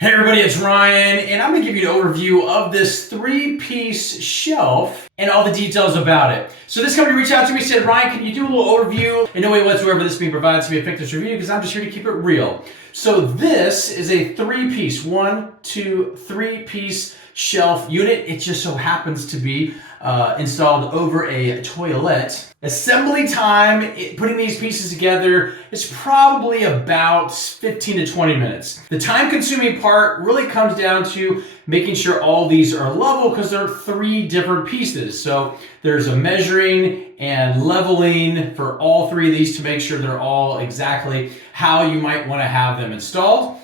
Hey everybody, it's Ryan, and I'm going to give you an overview of this three-piece shelf and all the details about it. So this company reached out to me and said, Ryan, can you do a little overview? In no way whatsoever this being provided to be a fictitious review because I'm just here to keep it real. So this is a three-piece, 1, 2, 3-piece shelf unit. It just so happens to be installed over a toilet. Assembly time, putting these pieces together, is probably about 15 to 20 minutes. The time-consuming part really comes down to making sure all these are level because there are 3 different pieces. So there's a measuring and leveling for all 3 of these to make sure they're all exactly how you might want to have them installed.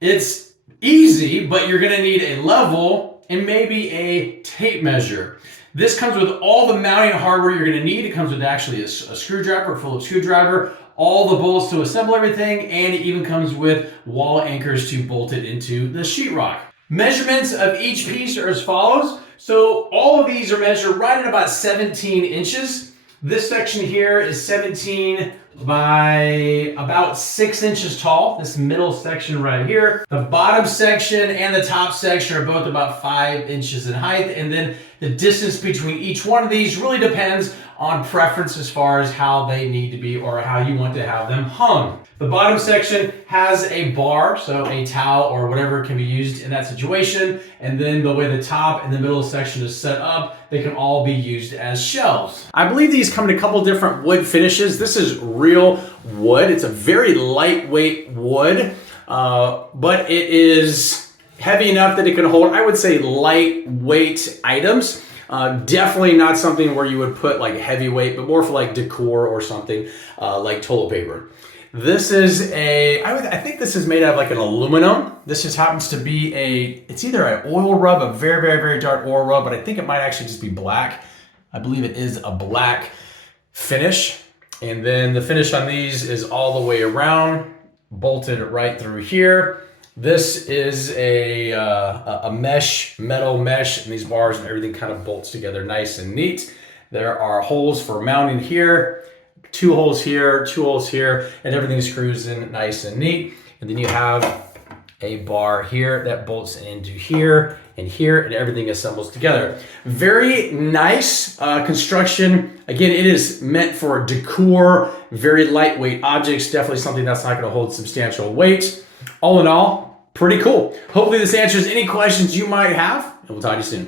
It's easy, but you're going to need a level and maybe a tape measure. This comes with all the mounting hardware you're going to need. It comes with actually a screwdriver, a Phillips screwdriver, all the bolts to assemble everything, and it even comes with wall anchors to bolt it into the sheetrock. Measurements of each piece are as follows. So all of these are measured right at about 17 inches. This section here is 17 by about 6 inches tall, this middle section right here. The bottom section and the top section are both about 5 inches in height, and then the distance between each one of these really depends on preference as far as how they need to be or how you want to have them hung. The bottom section has a bar, so a towel or whatever can be used in that situation, and then the way the top and the middle section is set up, they can all be used as shelves. I believe these come in a couple different wood finishes. This is real wood. It's a very lightweight wood, but it is heavy enough that it can hold, I would say, lightweight items. Definitely not something where you would put like heavyweight, but more for like decor or something like toilet paper. This is I think this is made out of like an aluminum. This just happens to be it's either an oil rub, a very, very, very dark oil rub, but I think it might actually just be black. I believe it is a black finish. And then the finish on these is all the way around, bolted right through here. This is a mesh, metal mesh, and these bars and everything kind of bolts together nice and neat. There are holes for mounting here, 2 holes here, 2 holes here, and everything screws in nice and neat. And then you have a bar here that bolts into here, and everything assembles together. Very nice construction. Again, it is meant for decor, very lightweight objects, definitely something that's not going to hold substantial weight. All in all, pretty cool. Hopefully this answers any questions you might have, and we'll talk to you soon.